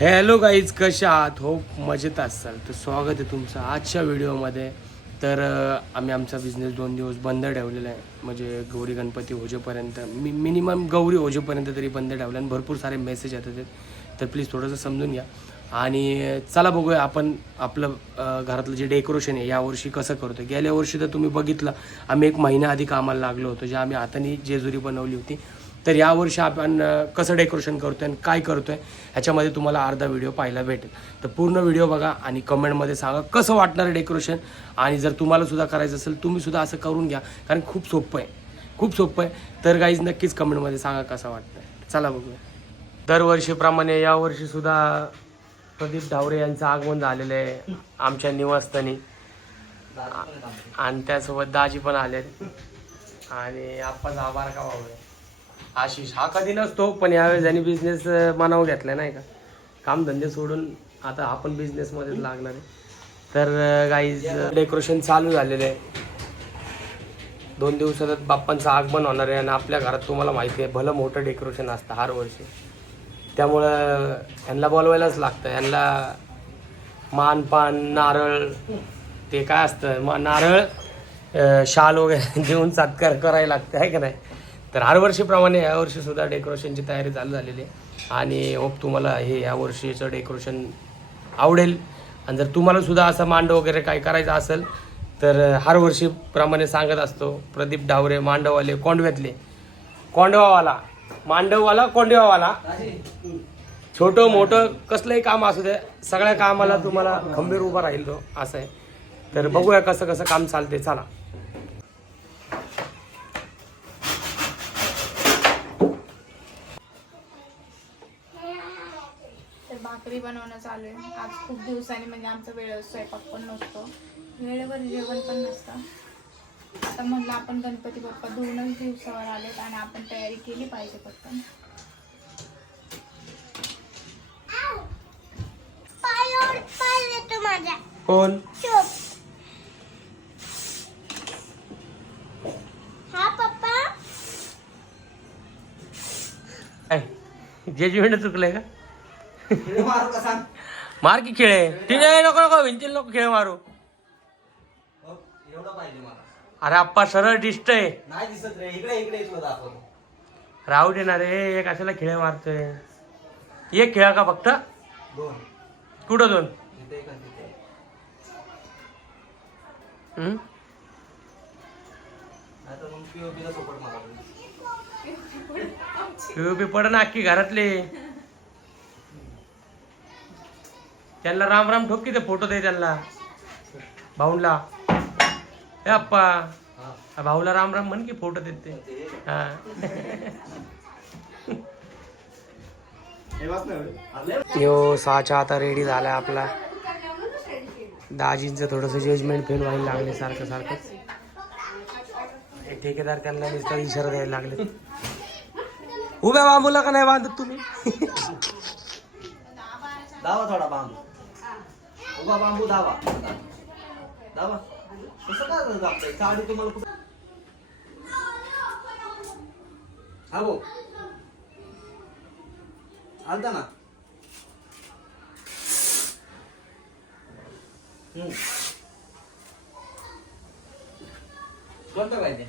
Hello guys कशा आहात? हो मजेत असाल. तर स्वागत आहे तुमचं आजच्या व्हिडिओमध्ये. तर आम्ही आमचा बिझनेस दोन दिवस बंद ठेवलेला आहे. म्हणजे गौरी गणपती होजेपर्यंत मी मिनिमम गौरी होजेपर्यंत तरी बंद ठेवला आणि भरपूर सारे मेसेज येतात आहेत तर प्लीज थोडंसं समजून घ्या. आणि चला बघूया आपण आपलं घरातलं जे डेकोरेशन आहे यावर्षी कसं करतो गेल्या वर्षी तर तुम्ही बघितलं आम्ही एक महिना आधी कामाला लागलो होतो. जे आम्ही हाताने जेजुरी बनवली होती. तर यावर्षी आपण कसं डेकोरेशन करतोय आणि काय करतोय ह्याच्यामध्ये तुम्हाला अर्धा व्हिडिओ पाहायला भेटेल. तर पूर्ण व्हिडिओ बघा आणि कमेंटमध्ये सांगा कसं वाटणार आहे डेकोरेशन. आणि जर तुम्हाला सुद्धा करायचं असेल तुम्ही सुद्धा असं करून घ्या कारण खूप सोपं आहे. खूप सोपं आहे. तर गाईज नक्कीच कमेंटमध्ये सांगा कसं वाटतंय. चला बघूया. दरवर्षीप्रमाणे यावर्षीसुद्धा प्रदीप ढावरे यांचं आगमन झालेलं आहे आमच्या निवासस्थानी. आणि त्यासोबत दाजी पण आलेत. आणि आपण आभार का व्हावं आशिष. हा कधी नसतो पण यावेळेस त्यांनी बिझनेस मनावर घेतला नाही का? कामधंदे सोडून आता हा पण बिझनेसमध्येच लागणार आहे. तर गाईज डेकोरेशन चालू झालेलं आहे. दोन दिवसातच बाप्पांचं आगमन होणार आहे आणि आपल्या घरात तुम्हाला माहिती आहे भलं मोठं डेकोरेशन असतं हर वर्षी. त्यामुळं यांना बोलवायलाच लागतं. यांना मान पान नारळ ते काय असतं? मग नारळ शाल वगैरे देऊन सत्कार करायला लागतं आहे का नाही? तर हर वर्षीप्रमाणे यावर्षी सुद्धा डेकोरेशनची तयारी चालू झालेली आहे. आणि होप तुम्हाला हे या वर्षीचं डेकोरेशन आवडेल. आणि जर तुम्हाला सुद्धा असं मांडव वगैरे काय करायचं असेल तर हर वर्षीप्रमाणे सांगत असतो प्रदीप डावरे मांडववाले कोंडव्यातले. कोंडवावाला. मांडववाला कोंडवावाला. छोटं मोठं कसलंही काम असू दे सगळ्या कामाला तुम्हाला खंबीर उभा राहील तो असं आहे. तर बघूया कसं कसं काम चालते चला. बनवणं चालू आहे. आज खूप दिवसांनी म्हणजे आमचा वेळ स्वयंपाक पण नसतो. वेळेवर जेवण पण नसतं. आता म्हणलं आपण गणपती बाप्पा दोनच दिवसावर आलेत आणि आपण तयारी केली पाहिजे फक्त. कोण? हा पप्पा? जेजुवेंड का मार की खेळ तिने नको नको भिंतील नको खेळ मारू. एवढं पाहिजे मला. अरे आप्पा सरळ दिसतंय नाही दिसत रे इकडे इकडे इकडे दाखवतो. राहू दे ना रे हे कशाला खेळ मारतोय? एक खेळा का फक्त? दोन. कुठं दोन? एक तिथे एक. हम्म? नाहीतर मग POP ला सपोर्ट मला पीओपी पड ना अख्खी घरातले. त्यांना राम राम ठोक की ते फोटो दे त्यांना भाऊला ए अप्पा. भाऊला राम राम म्हण की फोटो देत ते. हा. यो सहाच्या आता रेडी झाला आपला. दाजींचं थोडंसं जजमेंट फेल व्हायला लागले सारखं सारखं. ठेकेदार त्यांना नुसता इशारा द्यायला लागले उभ्या बांबूला का नाही बांधत तुम्ही? दावा थोडा बांबू. उभा बांबू दावा दावा कसं काय दाबतंय साडी तुम्हाला कुठं हा भाऊ. आलता ना? हम्म. कोणतं पाहिजे?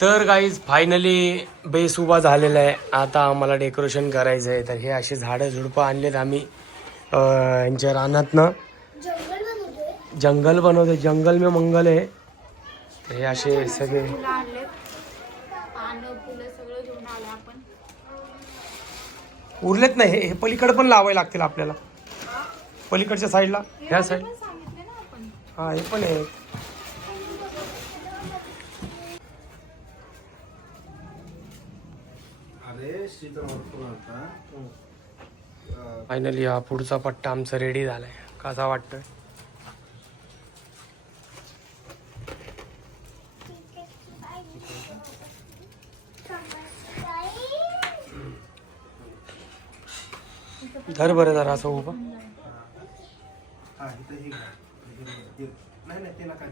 तर गाईज फायनली बेस उभा झालेला आहे. आता आम्हाला डेकोरेशन करायचं आहे. तर हे असे झाडं झुडपं आणलेत आम्ही यांच्या रानातनं. जंगल बनवते जंगल में मंगल आहे. तर हे असे सगळे उरलेत नाही. हे- पलीकडे पण लावायला लागतील आपल्याला. पलीकडच्या साईडला ह्या साईड हा हे पण आहे. अरे शीतळ भरपूर होता फायनली हा पुढचा पट्टा आमचा रेडी झालाय. कसा वाटतोय? धर बरं जरा असं उभं. नाही नाही ते नका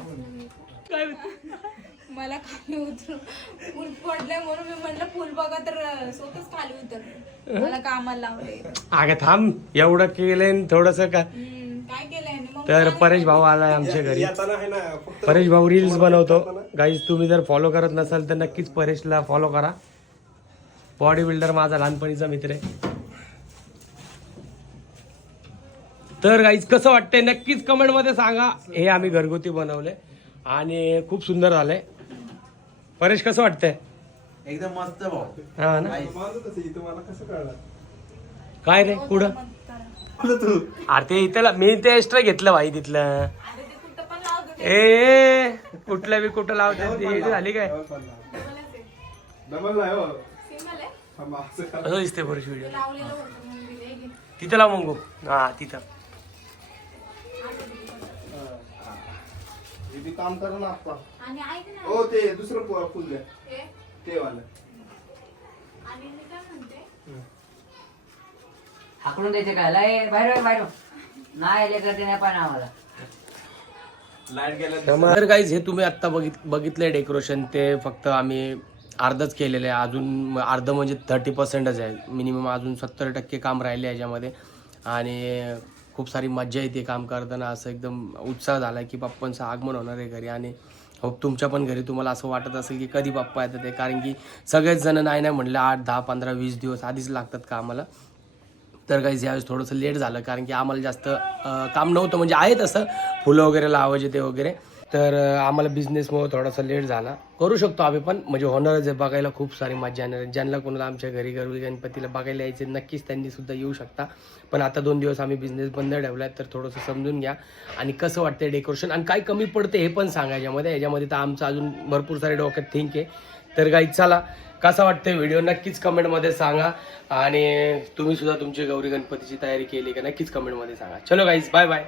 घेऊ. मला खाली उतर फुल पडलंय म्हणून मी म्हटलं फुल बघा तर स्वतःच खाली उतर. मला कामाला लावले अगं थांब एवढं केलंय थोडस का? काय केलंय? मग तर परेश भाऊ आलाय आमच्या घरी. याचा ना आहे ना फक्त परेश भाऊ रील्स बनवतो. गाईज तुम्ही जर फॉलो करत नसाल तर नक्कीच परेशला फॉलो करा. बॉडी बिल्डर माझा लहानपणीचा मित्र आहे. तर गाईज कसं वाटतंय? नक्कीच कमेंटमध्ये सांगा. हे आम्ही घरगुती बनवले. आणि खूप सुंदर झालंय. परेश कसं वाटतंय? एकदम मस्त भाऊ. हा ना? कसं कळलं काय रे कुठं? अरे ते इथं मी ते एक्स्ट्रा घेतलं भाई तिथलं. अरे ते कुठं पण लावतो ए कुठल्या बी कुठं लावते ती झाली काय? डबल नाही हो असं दिसते परेश व्हिडिओ. तिथं लाव मंगू हा तिथं. हे बी काम करा ना आता. आणि ऐक ना. हो ते दुसरं फु- फुल द्या. हे? ते वालं. आणि मी काय म्हणते? हाकलून द्यायचे काय? लय बाहेर बाहेर नाही लेकर ते नाही पाहिजे आम्हाला. लाइट तर काहीच हे तुम्ही आत्ता बघित बघितलंय डेकोरेशन ते फक्त आम्ही अर्धच केलेलं आहे. अजून अर्ध म्हणजे थर्टी पर्सेंटच आहे. मिनिमम अजून सत्तर टक्के काम राहिले याच्यामध्ये. आणि खूप सारी मज्जा येते काम करताना. असं एकदम उत्साह झाला की पप्पांचं आगमन होणार आहे घरी. आणि हो तुमच्या पण घरी तुम्हाला असं वाटत असेल की कधी पप्पा येतात ते. कारण की सगळेच जण नाही नाही म्हटलं आठ दहा पंधरा वीस दिवस आधीच लागतात कामाला. तर काही यावेळेस थोडंसं लेट झालं. कारण की आम्हाला जास्त काम नव्हतं. म्हणजे आहे तसं. फुलं वगैरे लावायचे ते वगैरे. तर आम्हाला बिझनेसमुळे थोडासा लेट झाला. करू शकतो आम्ही पण म्हणजे होणारच आहे बघायला खूप सारी मजा येणार आहे. ज्यांना कोणाला आमच्या घरी घरी गणपतीला बघायला यायचे नक्कीच त्यांनी सुद्धा येऊ शकता. पण आता दोन दिवस आम्ही बिझनेस बंद ठेवला तर थोडंसं समजून घ्या. आणि कसं वाटतंय डेकोरेशन आणि काय कमी पडते हे पण सांगा याच्यामध्ये. याच्यामध्ये तर आमचं अजून भरपूर सारे डोक्यात थिंक आहे. तर काही चला. कसा वाटतंय व्हिडिओ नक्कीच कमेंटमध्ये सांगा. आणि तुम्ही सुद्धा तुमची गौरी गणपतीची तयारी केली का? नक्कीच कमेंटमध्ये सांगा. चलो गाईज बाय बाय